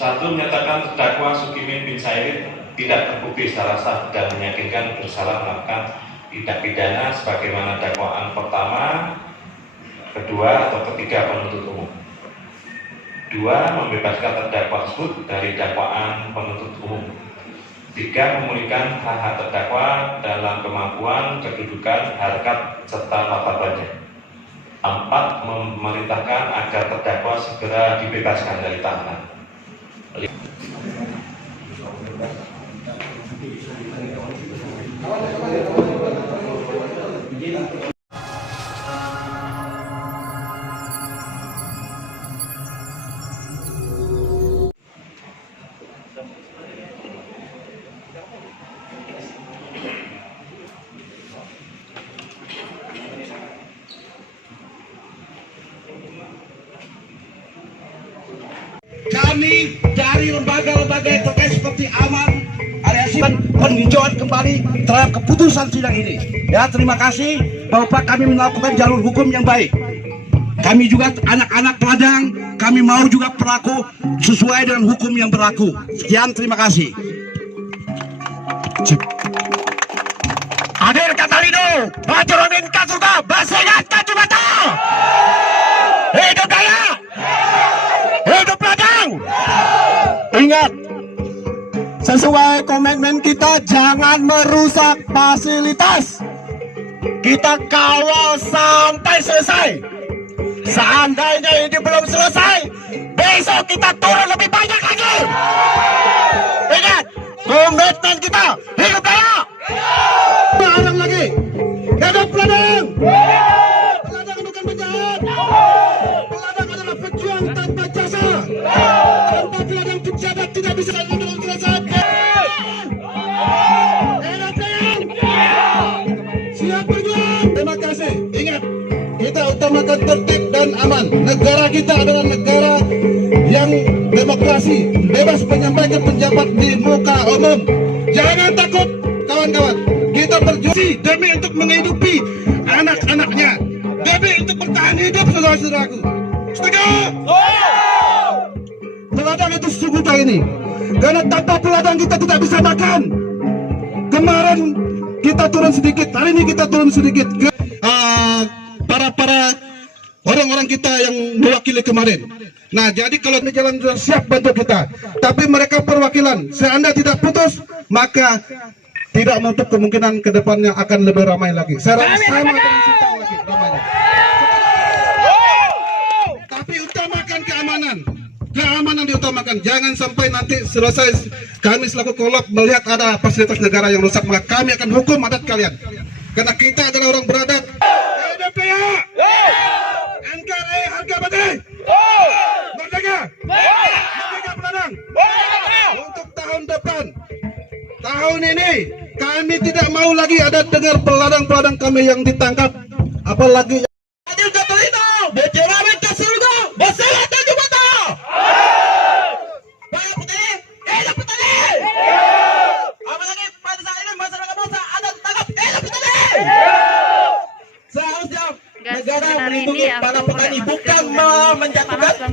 Satu, menyatakan terdakwa Sukimin bin Said tidak terbukti secara sah dan meyakinkan bersalah melakukan tindak pidana sebagaimana dakwaan pertama, kedua, atau ketiga penuntut umum. Dua, membebaskan terdakwa tersebut dari dakwaan penuntut umum. Tiga, memulihkan hak-hak terdakwa dalam kemampuan, kedudukan, harkat, serta martabatnya. Empat, memerintahkan agar terdakwa segera dibebaskan dari tahanan. Kami dari lembaga-lembaga yang terkait seperti Aman alias peninjauan kembali terhadap keputusan sidang ini. Ya, terima kasih Bapak, kami melakukan jalur hukum yang baik. Kami juga anak-anak peladang, kami mau juga berlaku sesuai dengan hukum yang berlaku. Sekian, terima kasih. Hadir Katalino, Bajuronin Kasuka, Basengat Kacumata. Hidup Daya! Hidup ladang! Ingat, sesuai komitmen kita, jangan merusak fasilitas. Kita kawal sampai selesai. Seandainya ini belum selesai, besok kita turun lebih banyak lagi. Ingat, komitmen kita, hidup daya! Barang lagi, hidup ladang! Peladang bukan penjahat. Peladang adalah pejuang tanpa jasa. Tanpa peladang pejabat tidak bisa dengan kerasan. Hidup ladang! Siap berjuang! Terima kasih. Ingat, kita utamakan tertib dan aman. Negara kita adalah negara yang demokrasi, bebas menyampaikan pendapat di muka umum. Jangan takut, kawan-kawan. Kita berjuang demi untuk menghidupi anak-anaknya, demi untuk bertahan hidup, saudara-saudaraku. Setuju? Peladang itu sesungguhnya ini, karena tanpa peladang kita tidak bisa makan. Kemarin kita turun sedikit, hari ini kita turun sedikit. Para orang-orang kita yang mewakili kemarin. Nah, jadi kalau ini jalan sudah siap bantu kita, tapi mereka perwakilan. Seandainya tidak putus, maka tidak menutup kemungkinan ke depannya akan lebih ramai lagi. Saya sama dengan Sintang lagi ramainya. Tapi utamakan keamanan. Keamanan diutamakan. Jangan sampai nanti selesai kami selaku kolab melihat ada fasilitas negara yang rusak, maka kami akan hukum adat kalian. Karena kita adalah orang beradat. NKRI harga mati. Merdeka. Merdeka peladang. Untuk tahun depan, tahun ini kami tidak mau lagi ada dengar peladang-peladang kami yang ditangkap, apalagi negara melindungi para petani, bukan menjatuhkan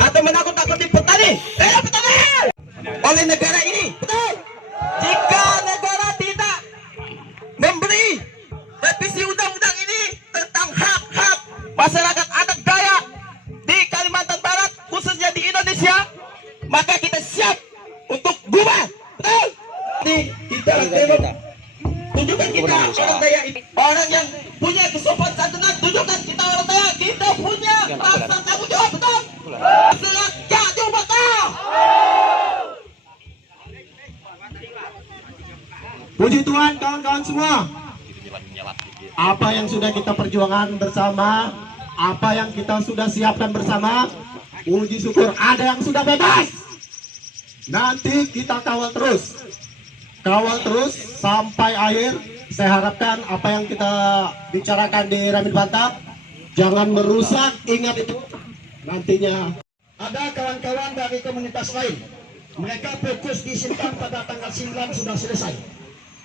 atau menakut-nakuti petani. Petani oleh negara ini. Betul. Jika negara tidak memberi revisi undang-undang ini tentang hak-hak masyarakat adat Dayak di Kalimantan Barat, khususnya di Indonesia, maka kita siap untuk bubar. Betul. Kita tunjukkan kita orang Dayak ini, orang yang punya kesopanan santunan. Tunjukkan kita orang Dayak, kita punya rasa tanggung jawab. Betul. Masyarakat Jumatan. Puji Tuhan, kawan-kawan semua. Apa yang sudah kita perjuangkan bersama, apa yang kita sudah siapkan bersama, puji syukur ada yang sudah bebas. Nanti kita kawal terus sampai akhir. Saya harapkan apa yang kita bicarakan di Ramin Bantap jangan merusak. Ingat itu, nantinya ada kawan-kawan dari komunitas lain, mereka fokus di Sintang pada tanggal 9 sudah selesai.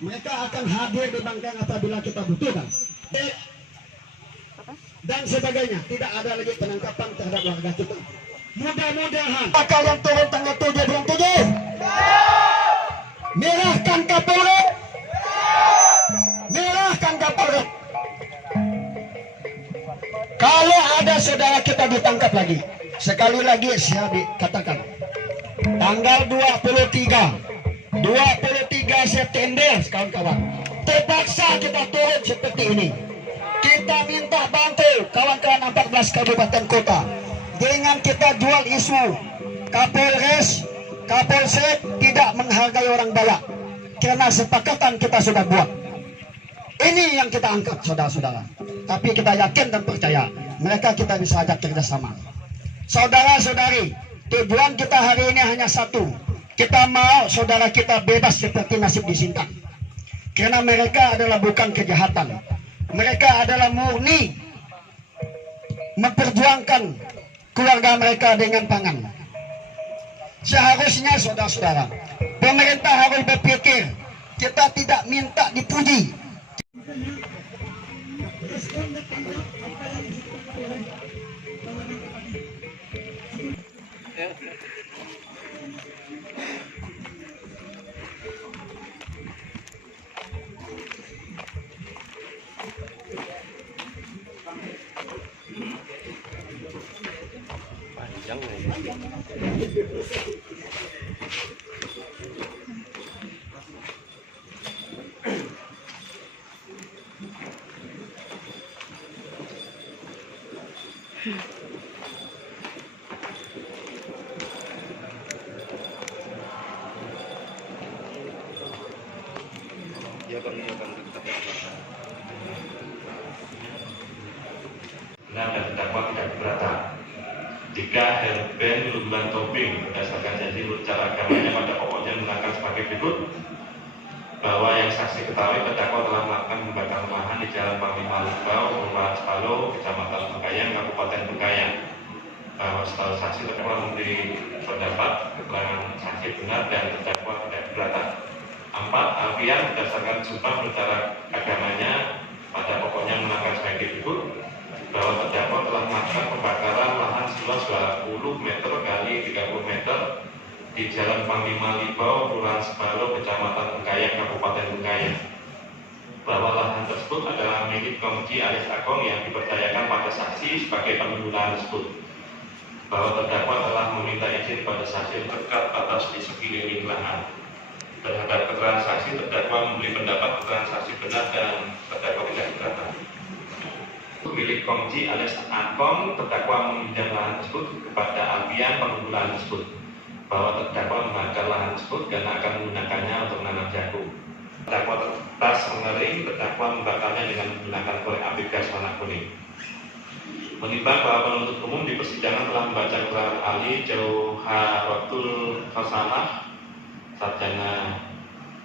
Mereka akan hadir di Bangkang apabila kita butuhkan dan sebagainya. Tidak ada lagi penangkapan terhadap warga kita. Mudah-mudahan bakal yang turun tanggal 7 saudara kita ditangkap lagi. Sekali lagi saya katakan, tanggal 23 September kawan-kawan, terpaksa kita turun seperti ini. Kita minta bantu kawan-kawan 14 kabupaten kota dengan kita jual isu Kapolres, Kapolsek tidak menghargai orang Dayak, karena sepakatan kita sudah buat. Ini yang kita angkat saudara-saudara. Tapi kita yakin dan percaya mereka kita bisa ajak kerjasama. Saudara-saudari, tujuan kita hari ini hanya satu. Kita mau saudara kita bebas seperti nasib di Sintang. Karena mereka adalah bukan kejahatan. Mereka adalah murni memperjuangkan keluarga mereka dengan pangan. Seharusnya saudara-saudara, pemerintah harus berpikir, kita tidak minta dipuji. Benar dan terdakwa tidak keberatan. Jika Herben Lumban Tobing berdasarkan janji menurut cara agamanya pada pokoknya menerangkan sebagai berikut, bahwa yang saksi ketahui terdakwa telah melakukan pembakaran lahan di Jalan Panglima Lubau, Kelurahan Sepalo, Kecamatan Bengkayang, Kabupaten Bengkayang. Bahwa setelah saksi terdakwa memberi pendapat, keterangan saksi benar dan terdakwa tidak keberatan. 4. Alfian berdasarkan sumpah menurut cara agamanya pada pokoknya menerangkan sebagai berikut, bahwa terdakwa telah melakukan pembakaran lahan seluas 20 meter kali 30 meter di Jalan Panglima Libau, Kelurahan Sepalo, Kecamatan Bengkayang, Kabupaten Bengkayang. Bahwa lahan tersebut adalah milik Komji alias Agong yang dipercayakan pada saksi sebagai penghuni lahan tersebut. Bahwa terdakwa telah meminta izin pada saksi terdekat atas di sekeliling lahan. Terhadap keterangan saksi, terdakwa memberi pendapat keterangan saksi benar dan terdakwa tidak keberatan. Milik Komji alias Agong, terdakwa meminjam lahan tersebut kepada Alfian penghuni lahan tersebut. Bahwa terdakwa membakar lahan tersebut karena akan menggunakannya untuk menanam jagung. Terdakwa tas mengering, terdakwa membakarnya dengan menggunakan korek api gas warna kuning. Menimbang bahwa penuntut umum di persidangan telah membaca keterangan ahli Jauharatul Hasanah Sarjana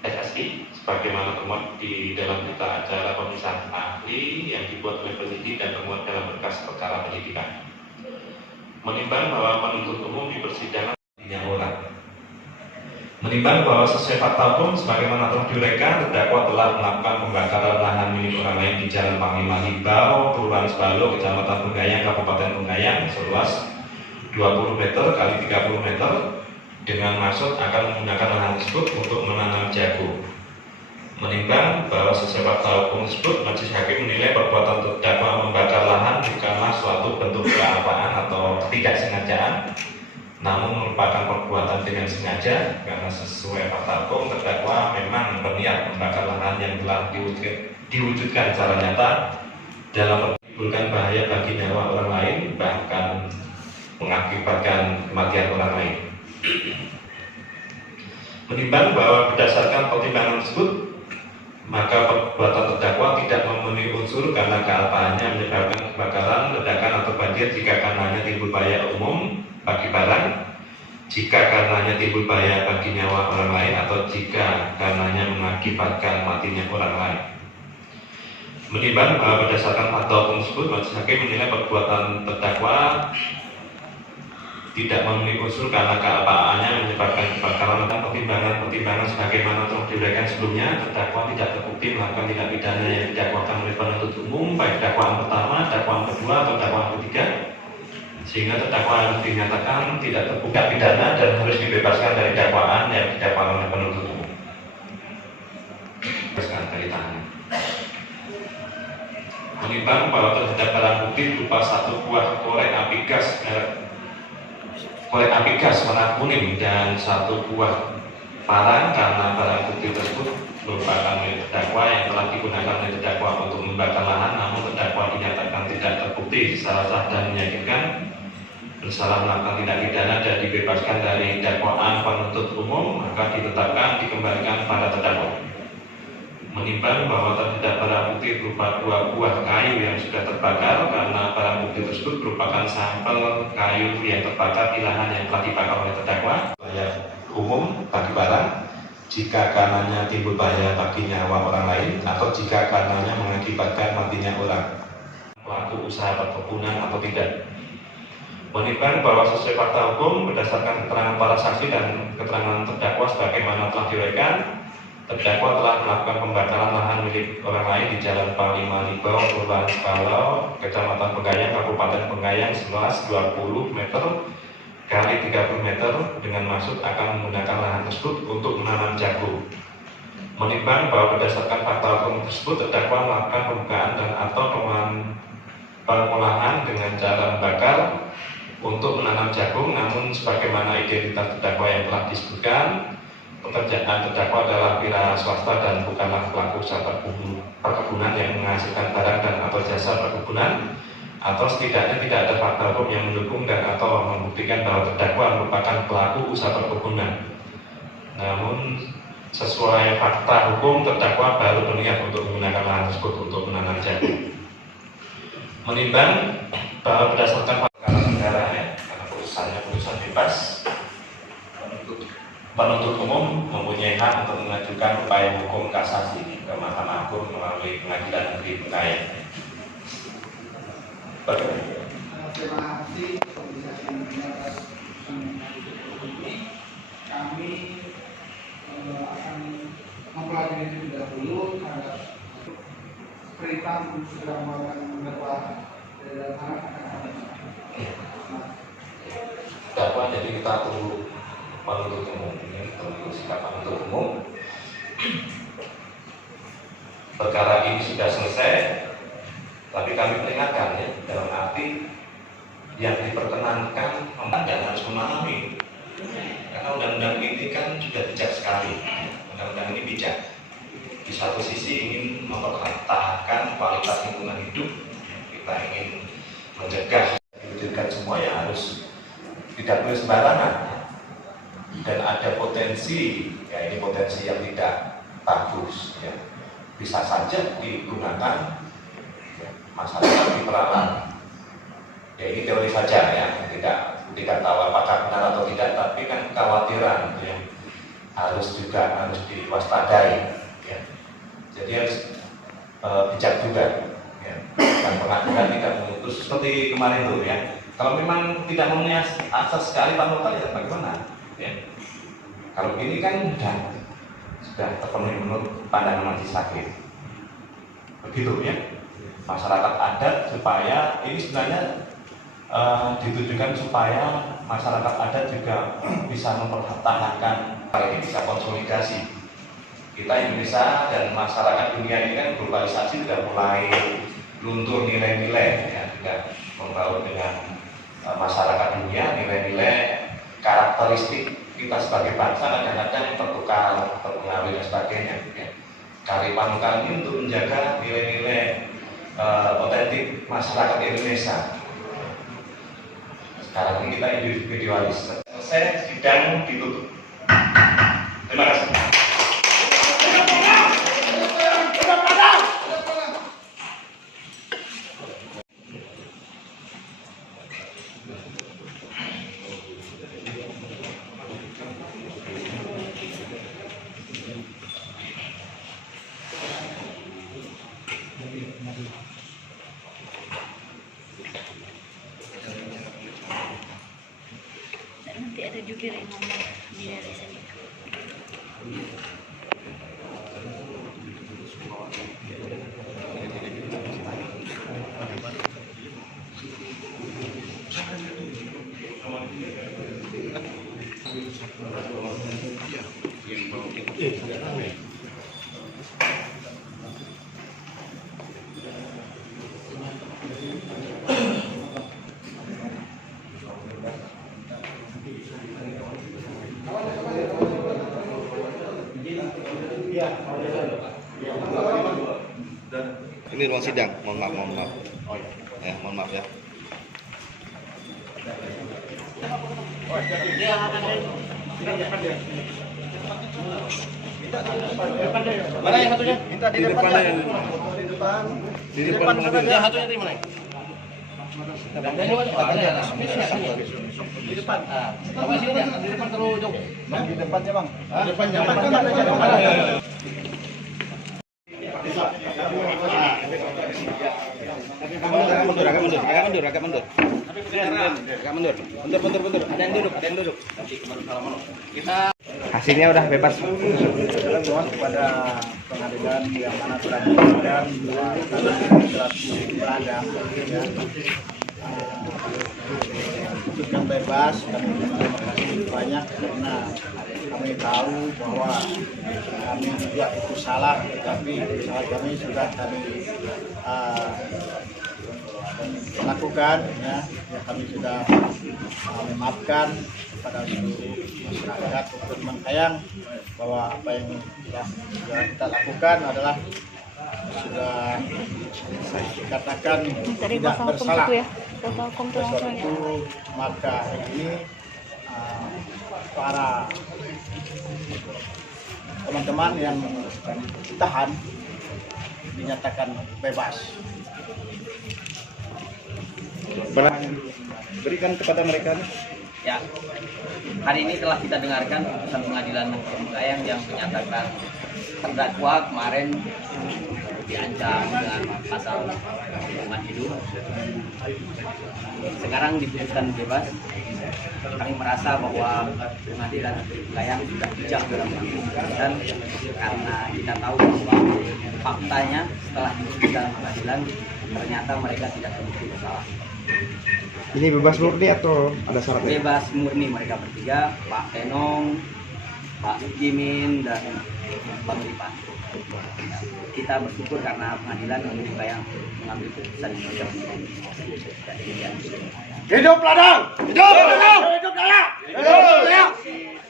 SSI sebagaimana termuat di dalam berita acara pemeriksaan ahli yang dibuat oleh penyidik dan termuat dalam berkas perkara penyidikan. Menimbang bahwa penuntut umum di persidangan orang. Menimbang bahwa sesuai fakta hukum sebagaimana telah diuraikan, terdakwa telah melakukan pembakaran lahan milik orang lain di Jalan Panglima Libau, Kelurahan Sepalo, Kecamatan Bengkayang, Kabupaten Bengkayang seluas 20 meter kali 30 meter dengan maksud akan menggunakan lahan tersebut untuk menanam jagung. Menimbang bahwa sesuai fakta hukum tersebut, majelis hakim menilai perbuatan terdakwa membakar lahan bukanlah suatu bentuk kealpaan atau ketidaksengajaan, namun merupakan perbuatan dengan sengaja karena sesuai fakta hukum terdakwa memang berniat membakar lahan yang telah diwujudkan secara nyata dalam menimbulkan bahaya bagi nyawa orang lain bahkan mengakibatkan kematian orang lain. Menimbang bahwa berdasarkan pertimbangan tersebut maka perbuatan terdakwa tidak memenuhi unsur karena kealpaannya menyebabkan kebakaran, ledakan atau banjir jika karenanya timbul bahaya umum bagi barang, jika karenanya timbul bahaya bagi nyawa orang lain, atau jika karenanya mengakibatkan matinya orang lain. Menimbang bahwa berdasarkan fakta hukum tersebut, majelis hakim menilai perbuatan terdakwa tidak memenuhi unsur karena kealpaannya menyebabkan kebakaran dan pertimbangan sebagaimana telah diuraikan sebelumnya, terdakwa tidak terbukti melakukan tindak pidana yang didakwakan oleh penuntut umum baik dakwaan pertama, dakwaan kedua atau dakwaan ketiga, sehingga terdakwa harus dinyatakan tidak terbukti pidana dan harus dibebaskan dari dakwaan yang didakwakan oleh penuntut umum. Bebaskan dari tahanan. menimbang bahwa terhadap barang bukti berupa satu buah korek api gas warna kuning dan satu buah parang, karena barang bukti tersebut merupakan milik terdakwa yang telah digunakan oleh terdakwa untuk membakar lahan, namun terdakwa dinyatakan tidak terbukti secara sah dan meyakinkan bersalah melakukan tindak pidana dan dibebaskan dari dakwaan penuntut umum, maka ditetapkan dikembalikan pada terdakwa. Menimbang bahwa terhadap barang bukti berupa 2 buah kayu yang sudah terbakar, karena barang bukti tersebut merupakan sampel kayu yang terbakar di lahan yang telah dibakar oleh terdakwa. Bahaya umum bagi barang jika karenanya timbul bahaya bagi nyawa orang lain, atau jika karenanya mengakibatkan matinya orang, pelaku usaha perkebunan atau tidak. Menimbang bahwa sesuai fakta hukum berdasarkan keterangan para saksi dan keterangan terdakwa sebagaimana telah diuraikan, terdakwa telah melakukan pembakaran lahan milik orang lain di Jalan Panglima Libau, Kelurahan Kalau, Kecamatan Pengayang, Kabupaten Pengayang, seluas 20 meter kali 30 meter dengan maksud akan menggunakan lahan tersebut untuk menanam jagung. Menimbang bahwa berdasarkan fakta hukum tersebut, terdakwa melakukan pembukaan dan atau pengolahan dengan cara membakar untuk menanam jagung, namun sebagaimana identitas terdakwa yang telah disebutkan, pekerjaan terdakwa adalah wira swasta dan bukanlah pelaku usaha perkebunan yang menghasilkan barang dan atau jasa perkebunan, atau setidaknya tidak ada fakta hukum yang mendukung dan atau membuktikan bahwa terdakwa merupakan pelaku usaha perkebunan. Namun sesuai fakta hukum, terdakwa baru berniat untuk menggunakan lahan tersebut untuk menanam jagung. Menimbang bahwa berdasarkan negara ya, karena putusan bebas, penuntut umum mempunyai hak untuk mengajukan upaya hukum kasasi ke Mahkamah Agung melalui Pengadilan Negeri Pengayang. Terima kasih komunikasi atas ini. Kami akan mempelajari terlebih dahulu terhadap perintah untuk segera melakukan dakwaan dan akan dakwaan. Jadi kita tunggu penuntut umum ini, tunggu sikap penuntut umum. Perkara ini sudah selesai, tapi kami peringatkan ya, dalam arti yang diperkenankan jangan harus memahami, karena undang-undang ini kan sudah bijak sekali. Undang-undang ini bijak. Di satu sisi ingin mempertahankan kualitas lingkungan hidup, kita ingin mencegah diwujudkan semua yang harus tidak boleh sembarangan, dan ada potensi, ya ini potensi yang tidak bagus, ya bisa saja digunakan ya, masyarakat diperalat. Ya ini teori saja ya, tidak tahu apakah benar atau tidak, tapi kan kekhawatiran ya, harus diwaspadai. Ya. Jadi harus bijak juga. Ya. Dan pengadilan tidak memutus seperti kemarin tuh ya. Kalau memang tidak memenuhi asas kearifan lokal ya bagaimana? Ya. Kalau ini kan sudah terpenuhi menurut pandangan majelis hakim. Begitu ya. Masyarakat adat supaya ini sebenarnya ditujukan supaya masyarakat adat juga bisa mempertahankan, ini bisa konsolidasi. Kita Indonesia dan masyarakat dunia ini kan globalisasi sudah mulai luntur nilai-nilai ya, tidak membaur dengan masyarakat dunia, nilai-nilai karakteristik kita sebagai bangsa kadang-kadang tertukar, terpengaruh dan sebagainya. Ya. Kearifan lokal ini untuk menjaga nilai-nilai otentik masyarakat Indonesia. Sekarang ini kita individualis. Selesai, sidang ditutup. Terima kasih. Nanti ada jubir yang ngomong dari sini. Ini ruang sidang, mohon maaf. Ya, mohon maaf ya. Mana yang satunya? Minta di depan. Di depan yang satunya di mana? Di depan. Di depan terlalu jauh. Di depannya, Bang. Di depannya. Agak mundur. Mundur. Ada yang duduk. Hasilnya udah bebas. Kepada pengadilan yang mana telah diberikan peradang yang bebas. Terima kasih banyak karena kami tahu bahwa kami juga itu salah, tapi salah kami sudah kami lakukan, ya kami sudah memaafkan kepada seluruh masyarakat untuk Mangkayang bahwa apa yang sudah kita lakukan adalah sudah saya dikatakan tidak bersalah. Oleh sebab itu maka ini para teman-teman yang ditahan dinyatakan bebas. Berikan kepada mereka. Ya, hari ini telah kita dengarkan putusan pengadilan Mangkayang yang menyatakan terdakwa kemarin diancam dengan pasal hukuman hidup. Sekarang diputuskan bebas. Kami merasa bahwa pengadilan Mangkayang sudah bijak dalam dan karena kita tahu bahwa faktanya setelah diputuskan pengadilan ternyata mereka tidak terbukti bersalah. Ini bebas murni atau ada syaratnya? Bebas murni mereka bertiga, Pak Tenong, Pak Jimin, dan Bang Ripan. Kita bersyukur karena pengadilan yang mengambil keputusan yang bijak. Hidup ladang! Hidup ladang! Hidup ladang! Hidup ladang!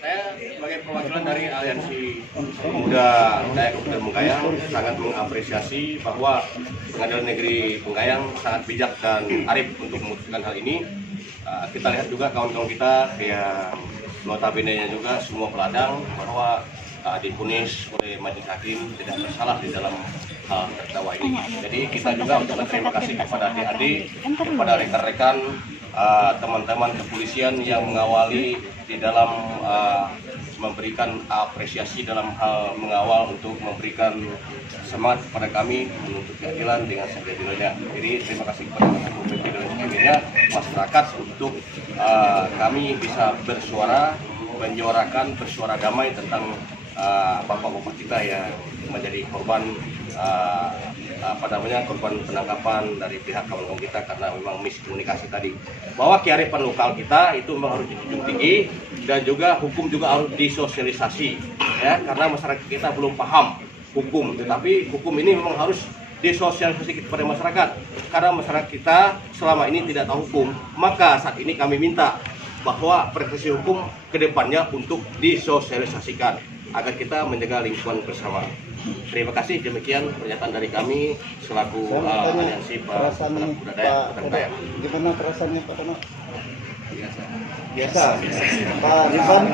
Saya sebagai perwakilan dari Aliansi Pemuda Dayak Kabupaten Mangkayang sangat mengapresiasi bahwa Pengadilan Negeri Mangkayang sangat bijak dan arif untuk memutuskan hal ini. Kita lihat juga kawan-kawan kita yang notabene-nya juga semua peladang bahwa dipunis oleh majelis hakim tidak bersalah di dalam hal terdakwa ini. Jadi kita juga ucapkan terima kasih kepada adik-adik, kepada rekan-rekan, teman-teman kepolisian yang mengawali di dalam memberikan apresiasi dalam hal mengawal untuk memberikan semangat kepada kami menuntut keadilan dengan seadil-adilnya. Jadi terima kasih kepada pemimpin dan sebagainya masyarakat untuk kami bisa bersuara, menyuarakan bersuara damai tentang bapak-bapak kita yang menjadi korban korban penangkapan dari pihak kawan-kawan kita karena memang miskomunikasi tadi. Bahwa kearifan lokal kita itu memang harus dijunjung tinggi dan juga hukum juga harus disosialisasi, ya, karena masyarakat kita belum paham hukum, tetapi hukum ini memang harus disosialisasi kepada masyarakat karena masyarakat kita selama ini tidak tahu hukum. Maka saat ini kami minta bahwa praktisi hukum kedepannya untuk disosialisasikan agar kita menjaga lingkungan bersama. Terima kasih, demikian pernyataan dari kami selaku Aliansi Pemuda Dayak Kabupaten Mangkayang. Gimana perasaannya Pak Tono? Biasa.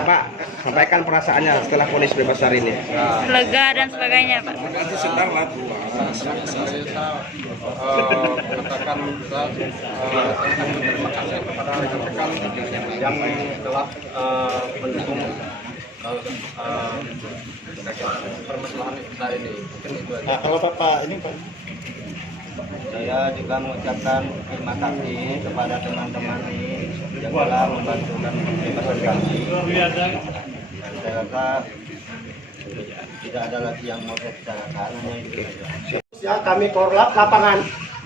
Pak, sampaikan perasaannya setelah vonis bebas hari ini. Lega dan sebagainya, Pak. Sedang lah katakan kita terima kasih kepada rekan-rekan yang telah mendukung permasalahan kita ini. Nah, kalau Bapak ini Pak, Saya juga mengucapkan terima kasih kepada teman-teman yang telah membantu dan membebaskan kami. Dan saya rasa tidak ada lagi yang mau saya bicarakan. Ya, kami Korlap Lapangan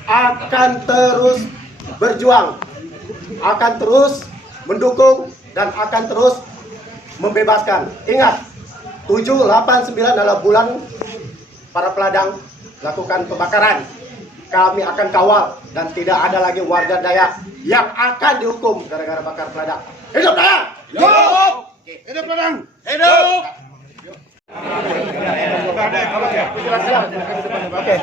akan terus berjuang, akan terus mendukung dan akan terus membebaskan. Ingat, 7, 8, 9 adalah bulan para peladang lakukan pembakaran. kami akan kawal dan tidak ada lagi warga Dayak yang akan dihukum gara-gara bakar peladak. Hidup Dayak! Hidup! Hidup Padang! Hidup! Oke.